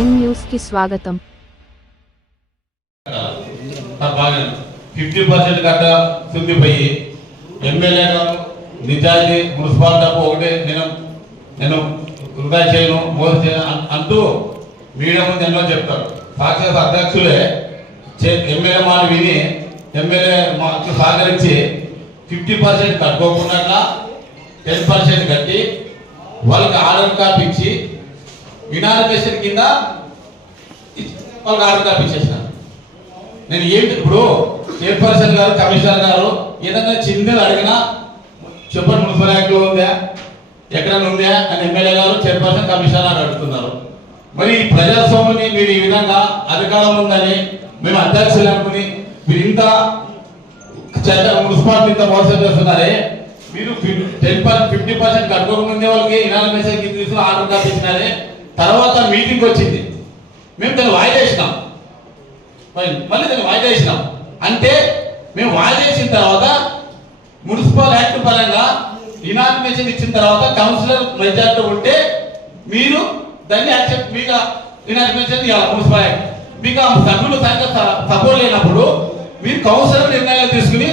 Prime న్యూస్కి స్వాగతం. Fifty percent కట్ట తుందిపోయి ఎమ్మెల్యే గారు నిజాయితీ మున్సిపాల్ డబ్బు ఒకటే నేను నేను వృధా చేయను మోసం చేయను అంటూ మీడియా ముందు ఎన్నో చెప్తారు. సాక్షాత్ అధ్యక్షులే చే- ఎమ్మెల్యే మాట విని ఎమ్మెల్యే మాకు సహకరించి ఫిఫ్టీ పర్సెంట్ కట్టుకోకుండా టెన్ పర్సెంట్ కట్టి వాళ్ళకి ఆర్డర్ కాపించి ఇచ్చి కింద వాళ్ళకి ఆర్డర్ తప్పించేసినారు నేను ఏంటి ఇప్పుడు చైర్పర్సన్ గారు కమిషనర్ గారు ఏదైనా చిన్నది అడిగినా చెప్పండి మున్సిపల్ యాక్ట్లో ఉందా ఎక్కడైనా ఉందా అని ఎమ్మెల్యే గారు చైర్పర్సన్ కమిషనర్ అని అడుగుతున్నారు. మరి ఈ ప్రజాస్వామ్యాన్ని మీరు ఈ విధంగా అధికారం ఉందని మేము అధ్యక్షులు అనుకుని మీరు ఇంత చెత్త మున్సిపాలిటీ ఇంత మోసం చేస్తున్నారే మీరు టెన్ పర్సెంట్ ఫిఫ్టీ పర్సెంట్ కట్టుకోకముందే వాళ్ళకి ఇనాల మెసేజ్ తీసుకుని ఆర్డర్ కాపించినారే తర్వాత మీటింగ్ వచ్చింది. మేము దాన్ని వాయిదా వేసినాం మళ్ళీ దాన్ని వాయిదా వేసినాం అంటే మేము వాయిదా వేసిన తర్వాత మున్సిపల్ యాక్ట్ పరంగా ఇనాగ్రేషన్ ఇచ్చిన తర్వాత కౌన్సిలర్ మెజార్టీ ఉంటే మీరు దాన్ని యాక్సెప్ట్ మీకు ఇనాగ్రేషన్ ఇవ్వాలి మున్సిపల్ యాక్ట్. మీకు ఆ సభ్యులు సపోర్ట్ లేనప్పుడు మీరు కౌన్సిలర్ నిర్ణయాలు తీసుకుని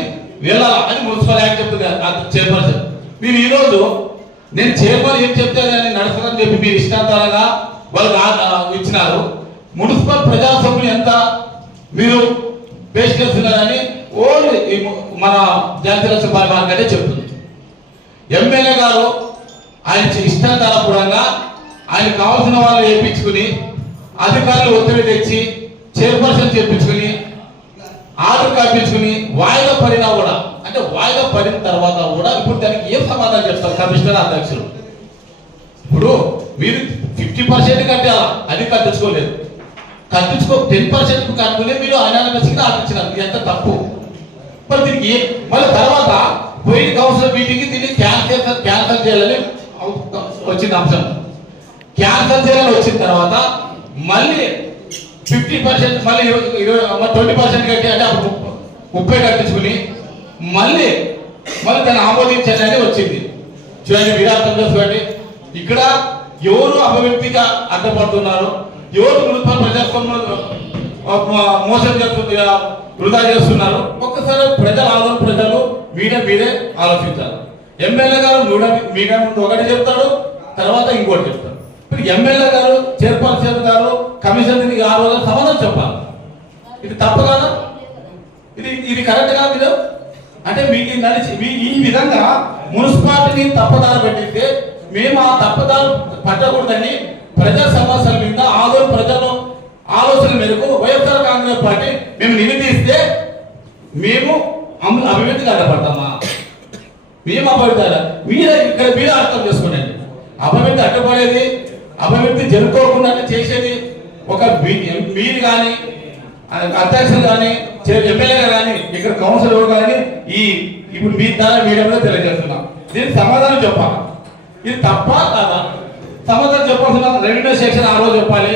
వెళ్ళాలి అని మున్సిపల్ యాక్ట్ చెప్తుంది చైర్పర్సన్. మీరు ఈరోజు నేను చైర్మన్ ఏం చెప్తే దాన్ని నడుస్తుందని చెప్పి మీరు ఇష్టాంతాలుగా వాళ్ళకి ఇచ్చినారు. మున్సిపల్ ప్రజాస్వామ్యం ఎంత మీరు పేష్ చేస్తున్నారని ఓన్లీ ఈ మన జాతీయ సుబ్బాయి మార్కెటే చెప్తుంది. ఎమ్మెల్యే గారు ఆయన ఇష్టాంతరపురంగా ఆయన కావాల్సిన వాళ్ళు వేయించుకుని అధికారులు ఒత్తిడి తెచ్చి చైర్పర్సన్ చేపించు ఆర్డర్ కాపించుకుని వాయిదా పడినా కూడా అంటే వాయిదా పడిన తర్వాత కూడా ఇప్పుడు దానికి ఏం సమాధానం చెప్తారు కమిషనర్ అధ్యక్షులు? ఇప్పుడు మీరు ఫిఫ్టీ పర్సెంట్ కట్టాలా? అది కట్టించుకోలేదు కట్టించుకో టెన్ పర్సెంట్ కట్టుకుని మీరు అనానమస్గా ఆపించినారు. ఎంత తప్పు? మరి దీనికి ఏ- మళ్ళీ తర్వాత పోయిన కౌన్సిల్ మీటింగ్ దీన్ని క్యాన్సల్ క్యాన్సల్ చేయాలని వచ్చింది అంశం క్యాన్సల్ చేయాలని వచ్చిన తర్వాత మళ్ళీ ఫిఫ్టీ పర్సెంట్ మళ్ళీ ఇరవై ట్వంటీ పర్సెంట్ కట్టి అంటే అప్పుడు ముప్పై కట్టించుకుని మళ్ళీ మళ్ళీ దాన్ని ఆమోదించండి అని వచ్చింది. చూడండి మీరు అర్థం చేసుకోండి ఇక్కడ ఎవరు అపవ్యక్తిగా అడ్డపడుతున్నారు ఎవరు వృద్ధ ప్రజాస్వామ్యంలో మోసం చేస్తుంది వృధా చేస్తున్నారు ఒక్కసారి ప్రజలు ఆలోచన ప్రజలు మీరే మీరే ఆలోచించాలి. ఎమ్మెల్యే గారు మీడియా మీడియా ముందు ఒకటి చెప్తాడు తర్వాత ఇంకోటి చెప్తాడు. ఇప్పుడు ఎమ్మెల్యే గారు చైర్పర్సన్ గారు కమిషన్ ఆ రోజు సమాధానం చెప్పాలి. ఇది తప్పు కాదా? ఇది ఇది కరెక్ట్ కాదు అంటే మీకు నడిచి మీ ఈ విధంగా మున్సిపాలిటీని తప్పదారు పెట్టితే మేము ఆ తప్పదారు పట్టకూడదని ప్రజా సమస్యల మీద ఆదోళన ప్రజలు ఆలోచన మేరకు వైఎస్ఆర్ కాంగ్రెస్ పార్టీ మేము నిలదీస్తే మేము అమ- అభివృద్ధికి అడ్డపడతామా మేము అభివృద్ధి మీరే ఇక్కడ మీరు అర్థం చేసుకోండి. అభివృద్ధి అడ్డపడేది అభివృద్ధి జరుపుకోకుండా చేసేది ఒక మీరు కానీ అధ్యక్షులు కానీ ఎమ్మెల్యే కానీ ఇక్కడ కౌన్సిల్ కానీ ఈ ఇప్పుడు మీ ద్వారా మీడియంలో తెలియజేస్తున్నాం. దీనికి సమాధానం చెప్పాలి. ఇది తప్ప కాదా? సమాధానం చెప్పాల్సిన రెవెన్యూ సెక్షన్ ఆ రోజు చెప్పాలి.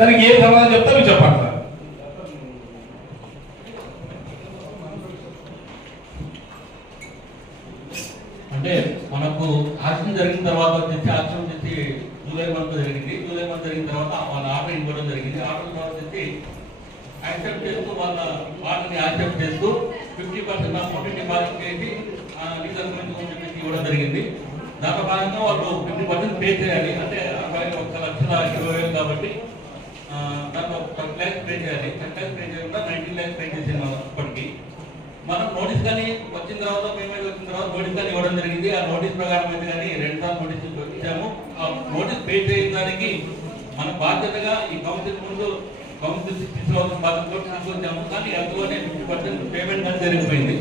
దానికి ఏ సమాధానం చెప్తే మీరు చెప్పండి. అంటే మనకు ఆక్షన్ జరిగిన తర్వాత వచ్చేసి ఆక్షన్ వచ్చేసి జూలై మంత్ జరిగింది. జూలై మంత్ జరిగిన తర్వాత వాళ్ళ ఆర్డర్ ఇవ్వడం జరిగింది. ఆర్డర్ తర్వాత వచ్చేసి యాక్సెప్ట్ చేస్తూ వాళ్ళ వాటిని యాక్సెప్ట్ చేస్తూ ఫిఫ్టీ పర్సెంట్ అమౌంట్ డిపాజిట్ చేసి లీగల్ గురించి చెప్పేసి ఇవ్వడం జరిగింది. దాంట్లో భాగంగా వాళ్ళు ఫిఫ్టీ పర్సెంట్ పే చేయాలి. అంటే అబ్బాయి ఒక లక్షల ఇరవై వేలు కాబట్టి దాంట్లో టెన్ ల్యాక్స్ పే చేయాలి. టెన్ ల్యాక్స్ పే చేయకుండా నైన్టీన్ ల్యాక్స్ పే చేసాను అప్పటికి మనం నోటీస్ కానీ వచ్చిన తర్వాత పేమెంట్ వచ్చిన తర్వాత నోటీస్ కానీ ఇవ్వడం జరిగింది. ఆ నోటీస్ ప్రకారం అయితే కానీ రెండు సార్లు నోటీస్ ఇచ్చాము. ఆ నోటీస్ పే చేయడానికి మన బాధ్యతగా ఈ కౌన్సిల్ ముందు కౌన్సిల్ తీసుకోవాల్సిన బాధ్యతతో తీసుకొచ్చాము కానీ అందులోనే ఫిఫ్టీ పర్సెంట్ పేమెంట్ కానీ జరిగిపోయింది.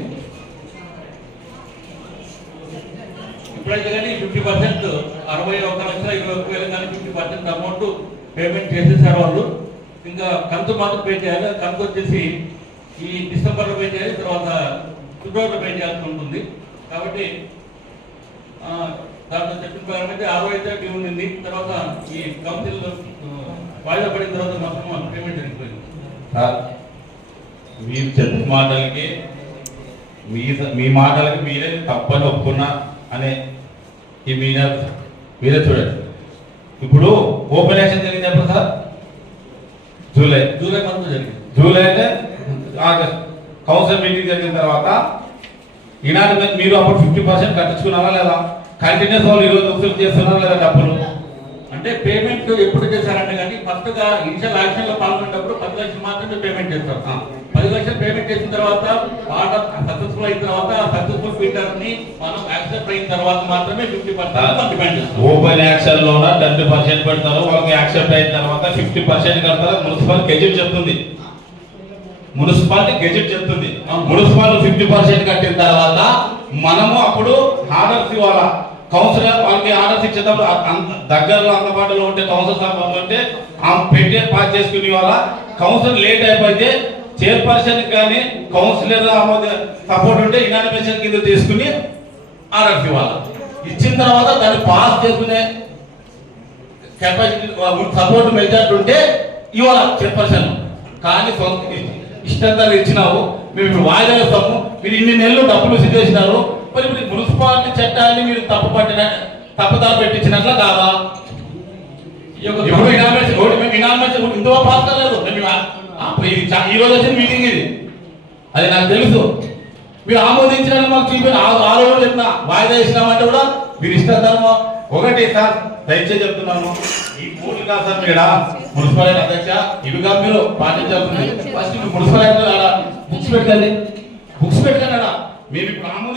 ఇప్పుడైతే కానీ ఫిఫ్టీ పర్సెంట్ అరవై ఒక లక్షల ఇరవై ఒక్క వేలు కానీ ఫిఫ్టీ పర్సెంట్ అమౌంట్ పేమెంట్ చేసేసారు వాళ్ళు. ఇంకా కంతు మాత్రం పే చేయాలి. కంతు వచ్చేసి ఈ డిసెంబర్లో పే చేయాలి తర్వాత ఫిబ్రవరిలో పే చేయాల్సి ఉంటుంది. కాబట్టి దాంట్లో చెప్పిన ప్రకారం అయితే అరవై అయితే డ్యూ తర్వాత ఈ కౌన్సిల్ వాయిదా పడిన తర్వాత మొత్తం పేమెంట్ మీరు చెప్పిన మాటలకి మీ మీ మాటలకి మీరే తప్పని ఒప్పుకున్నా అనే ఈ మీరే మీరే చూడండి ఇప్పుడు ఓపెన్ యాక్షన్ జరిగింది ఎప్పుడు సార్? జూలై. జూలై మంత్ జరిగింది. జూలై అంటే ఆగస్ట్. కౌన్సిల్ మీటింగ్ జరిగిన తర్వాత ఈనాడు మీరు అప్పుడు ఫిఫ్టీ పర్సెంట్ కట్టించుకున్నారా లేదా? కంటిన్యూస్ వాళ్ళు ఈరోజు వసూలు చేస్తున్నారా లేదా డబ్బులు? అంటే పేమెంట్ ఎప్పుడు చేశారంటే కానీ ఫస్ట్గా ఇనిషియల్ యాక్షన్లో పాల్గొనేటప్పుడు పది లక్షలు మాత్రమే పేమెంట్ చేస్తారు. పది లక్షలు పేమెంట్ చేసిన తర్వాత ఆర్డర్ సక్సెస్ఫుల్ అయిన తర్వాత సక్సెస్ఫుల్ బిడ్డర్ని మనం యాక్సెప్ట్ అయిన తర్వాత మాత్రమే ఫిఫ్టీ పర్సెంట్ డిమాండ్ చేస్తాం. ఓపెన్ యాక్షన్ లోన టెన్ పర్సెంట్ పెడతారు వాళ్ళకి యాక్సెప్ట్ అయిన తర్వాత ఫిఫ్టీ పర్సెంట్ కడతారు మున్సిపల్ గెజెట్ చెప్తుంది. మున్సిపాలిటీ గెజెట్ చెప్తుంది. మున్సిపాలిటీ ఫిఫ్టీ పర్సెంట్ కట్టిన తర్వాత మనము అప్పుడు ఆర్డర్స్ ఇవ్వాలా? కౌన్సిలర్ వాళ్ళకి ఆర్డర్స్ ఇచ్చేటప్పుడు అంత- దగ్గరలో అందుబాటులో ఉంటే కౌన్సిల్ సభ ఉంటే పెట్టే పాస్ చేసుకుని వాళ్ళ కౌన్సిల్ లేట్ అయిపోతే చైర్పర్సన్ కానీ కౌన్సిలర్ సపోర్ట్ ఉంటే ఇనానిమేషన్ కింద తీసుకుని ఆర్డర్స్ ఇవ్వాలి. ఇచ్చిన తర్వాత దాన్ని పాస్ చేసుకునే కెపాసిటీ సపోర్ట్ మెజార్టీ ఉంటే ఇవాళ చైర్పర్సన్. కానీ ఇష్టంతా ఇచ్చినావు. మేము ఇప్పుడు వాయిదా వేస్తాము. మీరు ఇన్ని నెలలు డబ్బులు వసూలు మరి ఇప్పుడు మున్సిపాలిటీ చట్టాన్ని మీరు తప్పు పట్టిన తప్పుదారు పెట్టించినట్ల కాదా యొక్క ఇప్పుడు ఇనామేషన్ ఇనామేషన్ ఇందులో పాస్ కాలేదు. ఈ రోజు వచ్చిన మీటింగ్ ఇది. అది నాకు తెలుసు. మీరు ఆమోదించినట్టు మాకు చూపి ఆ- రోజు చెప్పిన వాయిదా ఇచ్చినామంటే కూడా మీరు ఇష్టధర్మం ఒకటి సార్ దయచేసి చెప్తున్నాను. ఈ మూడు కాదు సార్ మీరు మున్సిపాలిటీ అధ్యక్ష ఇవి కాదు మీరు పాటించాల్సింది ఫస్ట్ మీరు మున్సిపాలిటీ బుక్స్ పెట్టండి. బుక్స్ అక్కడ మేము ఇప్పుడు ఆమోదించిన